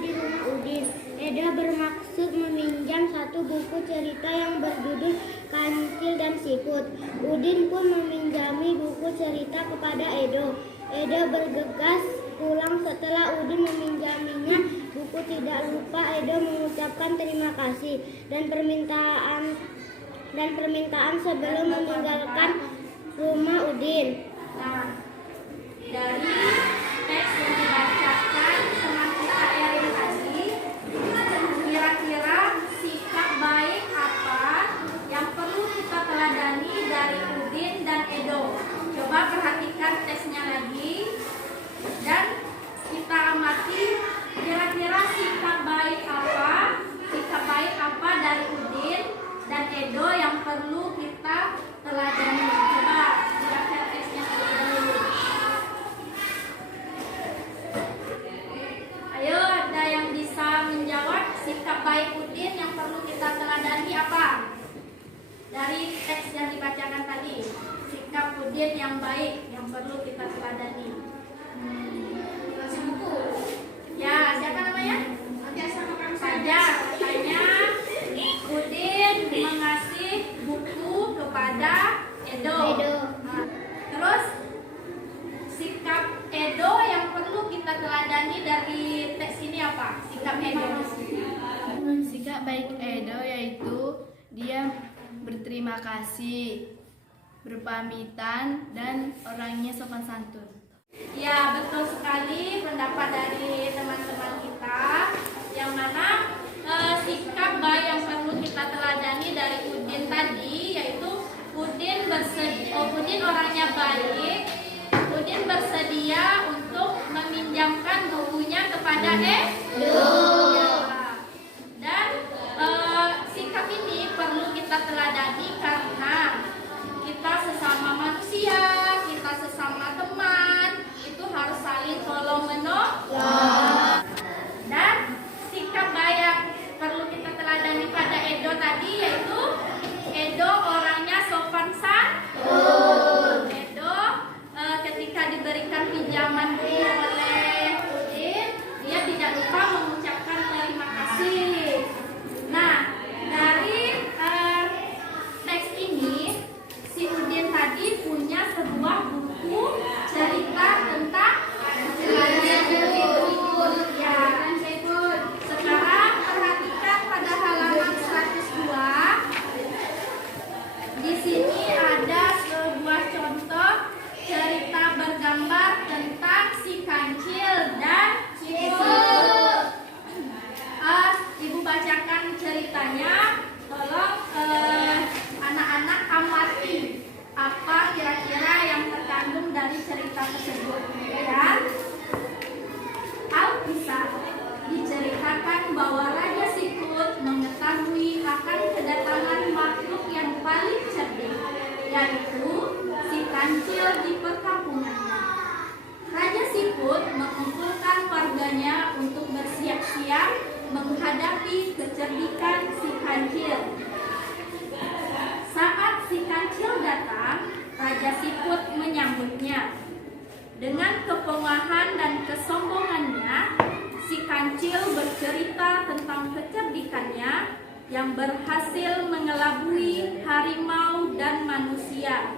di rumah Udin. Edo bermaksud meminjam satu buku cerita yang berjudul Kancil dan Siput. Udin pun meminjami buku cerita kepada Edo. Edo bergegas pulang setelah Udin meminjaminya buku. Tidak lupa Edo mengucapkan terima kasih dan permintaan sebelum meninggalkan rumah Udin. Nah, dari teks yang dibacakan teman kita Erin tadi, kira-kira sikap baik apa yang perlu kita teladani dari Udin dan Edo? Coba perhatikan teksnya lagi dan kita amati kira-kira sikap baik apa dari Udin dan Edo yang perlu kita teladani. Coba baca teksnya terlebih dahulu. Ayo, ada yang bisa menjawab sikap baik Udin yang perlu kita teladani apa? Dari teks yang dibacakan tadi, sikap Udin yang baik yang perlu kita teladani. Ya, siapa namanya? Fajar. Katanya Udin mengasih buku kepada Edo. Nah, terus sikap Edo yang perlu kita teladani dari teks ini apa? Sikap Edo. Sikap baik Edo yaitu dia berterima kasih, berpamitan, dan orangnya sopan santun. Ya, betul sekali pendapat dari teman-teman kita, yang mana sikap baik yang perlu kita teladani dari Udin tadi yaitu Udin orangnya baik. Udin bersedia untuk meminjamkan bukunya kepada Edo. Dan sikap ini perlu kita teladani karena kita sesama manusia, kita sesama teman itu harus saling tolong menolong. Dan sikap baik yang perlu kita teladani pada Edo tadi yaitu Edo orangnya sopan santun. Edo ketika diberikan pinjaman buku oleh Udin, dia tidak lupa mengucapkan terima kasih. Nah, dari teks ini si Udin tadi punya sebuah buku cerita tentang ya. Sekarang perhatikan pada halaman 102. Di sini ada sebuah contoh cerita bergambar tentang si Kancil dan si Siput. Ibu bacakan ceritanya. Tolong anak-anak amati apa kira-kira yang terkandung dari cerita tersebut. Ya. Alkisah diceritakan bahwa Raja Siput mengetahui akan kedatangan makhluk yang paling cerdik, yaitu si Kancil di perkampungannya. Raja Siput mengumpulkan warganya untuk bersiap-siap menghadapi kecerdikan si Kancil. Saat si Kancil datang, Raja Siput menyambutnya. Dengan kepongahan dan kesombongannya, si Kancil bercerita tentang kecerdikannya yang berhasil mengelabui harimau dan manusia.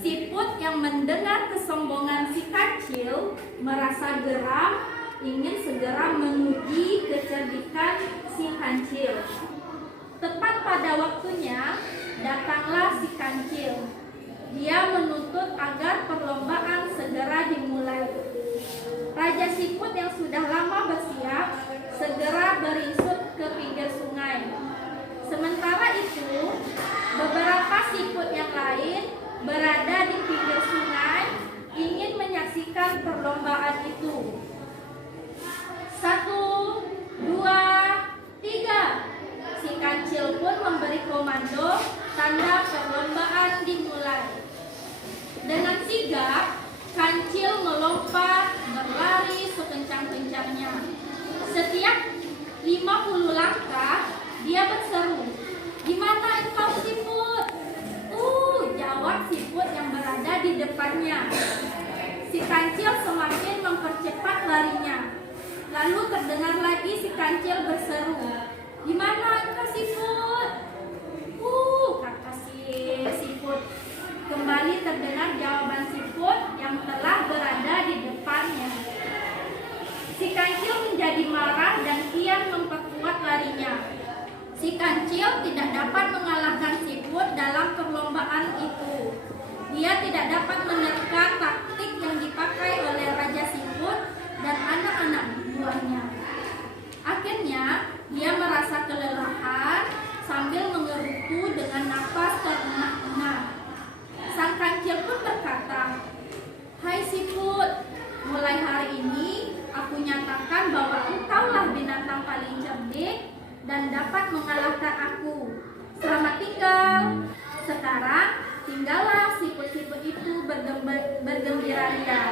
Siput yang mendengar kesombongan si Kancil merasa geram, ingin segera menguji kecerdikan si Kancil. Tepat pada waktunya, datanglah si Kancil. Dia menuntut agar perlombaan segera dimulai. Raja Siput yang sudah lama bersiap segera beringsut ke pinggir sungai. Sementara itu, beberapa siput yang lain berada di pinggir sungai ingin menyaksikan perlombaan itu. 1, 2, 3. Si Kancil pun memberi komando tanda perlombaan dimulai. Dengan sigap, Kancil melompat berlari sekencang-kencangnya Lalu terdengar lagi si kancil berseru, "Di mana engkau, Siput?" Kata si Siput. Kembali terdengar jawaban Siput yang telah berada di depannya. Si kancil menjadi marah dan kian memperkuat larinya. Si kancil tidak dapat mengalahkan Siput dalam perlombaan itu. Dia tidak dapat menerka taktik yang dipakai oleh Raja Siput dan anak-anak buahnya. Akhirnya, dia merasa kelelahan sambil mengerutu dengan napas terendah-endah. Sang kancil pun berkata, "Hai Siput, mulai hari ini aku nyatakan bahwa engkaulah binatang paling cerdik dan dapat mengalahkan aku. Selamat tinggal." Sekarang, tinggallah siput-siput itu bergembira ria.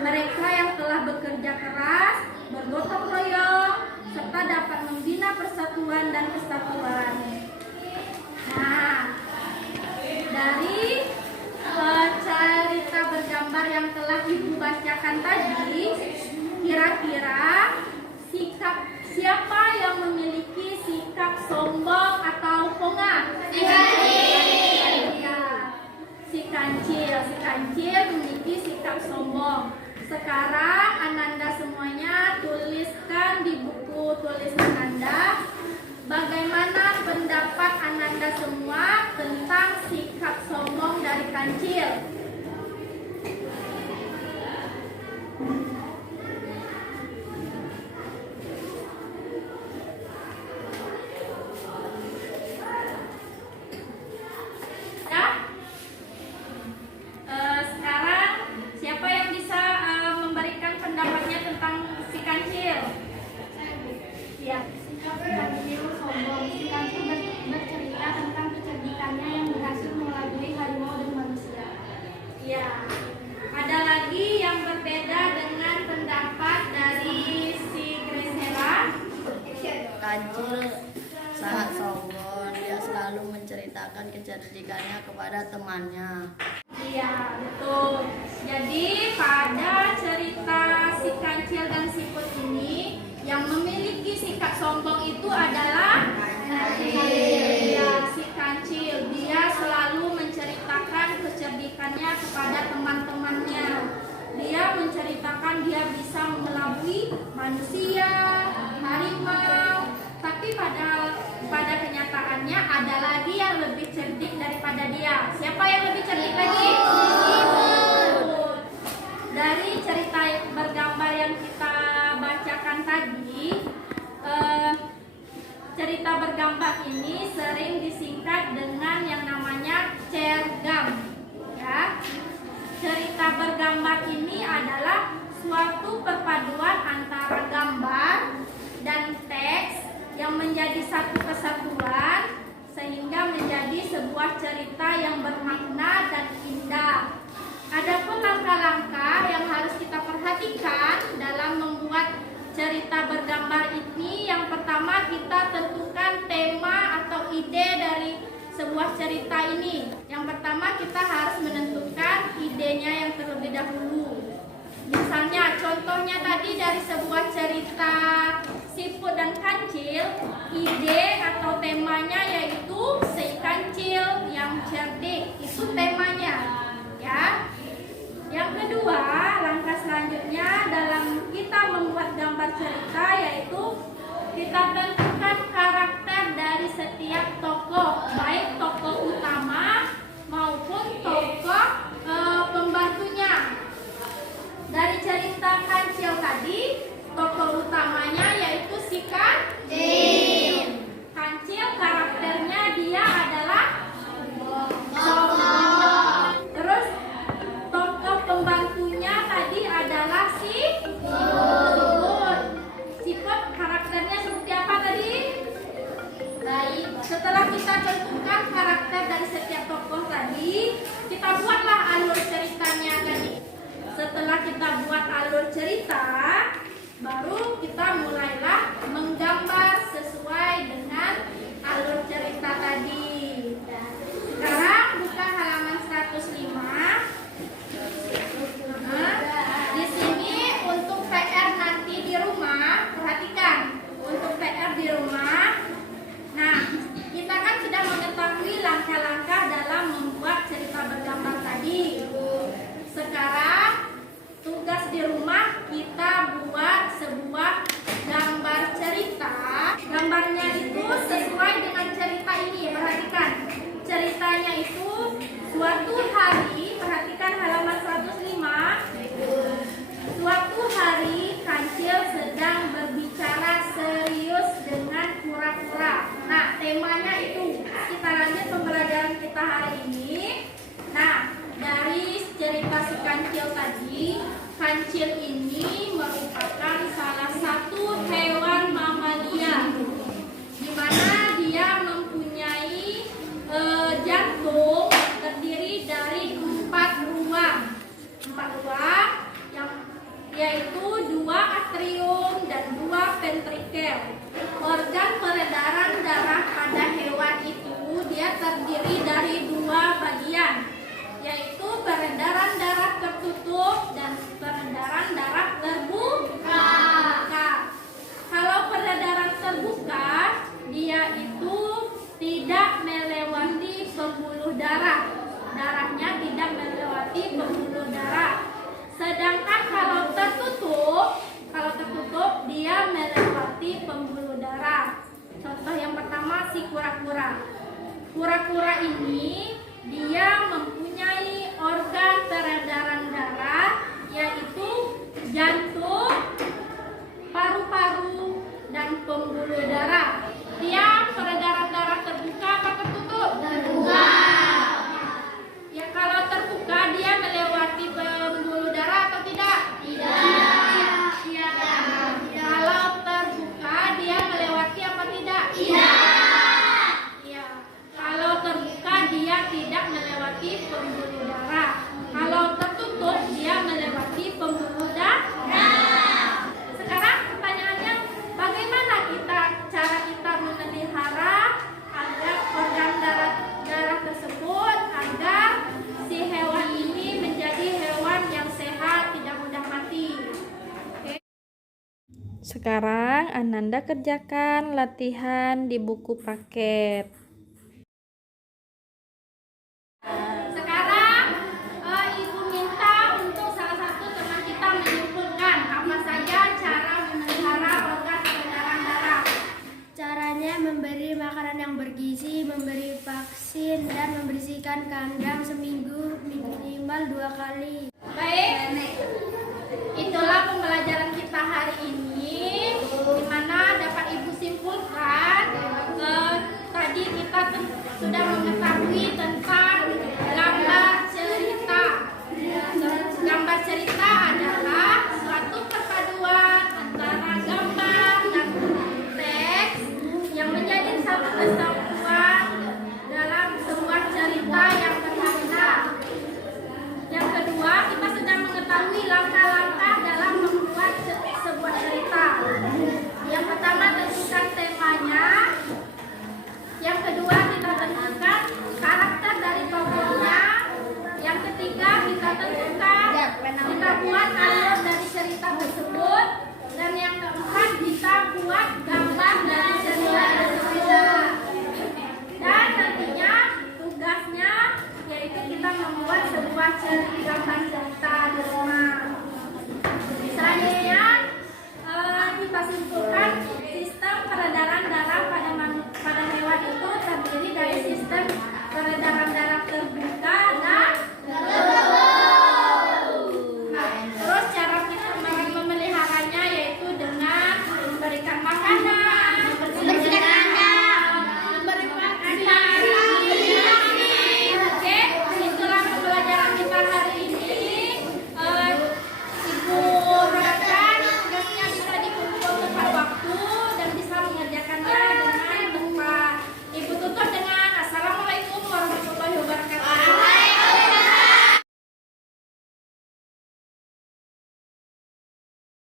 Mereka yang telah bekerja keras, bergotong royong, serta dapat membina persatuan dan kesatuan. Nah, dari cerita bergambar yang telah Ibu bacakan tadi, kira-kira siapa yang memiliki sikap sombong atau pongah? Si kancil memiliki sikap sombong. Sekarang Ananda semuanya tuliskan di buku tulisan Anda bagaimana pendapat Ananda semua tentang sikap sombong dari kancil. Sekarang siapa yang bisa memberikan pendapatnya tentang si kancil? Ya. Sikap kancil sombong. Si kancil bercerita tentang kecerdikannya yang berhasil mengelabui harimau dan manusia. Ya. Ada lagi yang berbeda dengan pendapat dari si Gresela? Kancil sangat sombong. Dia selalu menceritakan kecerdikannya kepada temannya. Iya, betul. Jadi pada cerita si kancil dan siput ini yang memiliki sikap sombong itu adalah si kancil. Dia selalu menceritakan kecerdikannya kepada teman-temannya. Dia menceritakan dia bisa mengelabui manusia, harimau. Tapi pada kenyataannya ada lagi yang lebih cerdik daripada dia. Siapa yang lebih cerdik lagi? Dari cerita bergambar yang kita bacakan tadi, cerita bergambar ini sering disingkat dengan yang namanya cergam. Ya, cerita bergambar ini adalah suatu perpaduan antara gambar dan teks yang menjadi satu kesatuan sehingga menjadi sebuah cerita yang bermakna dan indah. Adapun langkah-langkah yang harus kita perhatikan dalam membuat cerita bergambar ini, yang pertama kita tentukan tema atau ide dari sebuah cerita ini. Yang pertama kita harus menentukan idenya yang terlebih dahulu. Misalnya contohnya tadi dari sebuah cerita siput dan kancil, ide atau temanya yaitu si kancil yang cerdik, itu temanya, ya. Yang kedua, langkah selanjutnya dalam kita membuat gambar cerita yaitu kita tentukan karakter dari setiap tokoh, baik tokoh utama maupun tokoh pembantunya. Dari cerita kancil tadi, tokoh utamanya yaitu si kancil. Kancil karakternya dia adalah sombong. Terus tokoh pembantunya tadi adalah si siput. Siput karakternya seperti apa tadi? kancil tadi, kancil ini merupakan salah satu hewan mamalia, di mana dia mempunyai jantung terdiri dari 4 ruang yang yaitu 2 atrium dan 2 ventrikel. Organ peredaran darah pada hewan itu dia terdiri dari 2 bagian, yaitu peredaran darah tertutup dan peredaran darah terbuka. Kalau peredaran terbuka, dia itu tidak melewati pembuluh darah. Darahnya tidak melewati pembuluh darah. Sedangkan kalau tertutup dia melewati pembuluh darah. Contoh yang pertama si kura-kura. Kura-kura ini dia mempunyai organ peredaran darah, yaitu jantung, paru-paru, dan pembuluh darah. Dia peredaran darah terbuka apa tertutup? Terbuka. Ya, kalau terbuka dia melewati pembuluh darah atau tidak? Tidak. Kalau terbuka dia melewati apa tidak? Tidak. Ya. Kalau terbuka dia tidak melewati pembuluh darah. Kalau tertutup dia melewati pembuluh darah. Sekarang pertanyaannya, bagaimana cara kita memelihara agar organ darah tersebut agar si hewan ini menjadi hewan yang sehat, tidak mudah mati. Sekarang Ananda kerjakan latihan di buku paket. Sekarang Ibu minta untuk salah satu teman kita menyimpulkan apa saja cara memelihara organ peredaran darah. Caranya memberi makanan yang bergizi, memberi vaksin, dan membersihkan kandang seminggu minimal 2 kali. Baik, itulah pembelajaran kita hari ini, di mana dapat Ibu simpulkan tadi kita sudah mengetahui tentang gambar cerita. Gambar cerita adalah suatu perpaduan antara gambar dan teks yang menjadi satu kesatuan dalam sebuah cerita yang bermakna. Yang kedua, kita sudah mengetahui langkah-langkah dalam membuat sebuah cerita. Yang pertama, tentukan temanya. Yang kedua, kita tentukan karakter dari tokohnya. Yang ketiga, kita tentukan, kita buat alur dari cerita tersebut. Dan yang keempat, kita buat gambar dari cerita tersebut. Dan nantinya tugasnya yaitu kita membuat sebuah gambar cerita di rumah. Selanjutnya kita simpulkan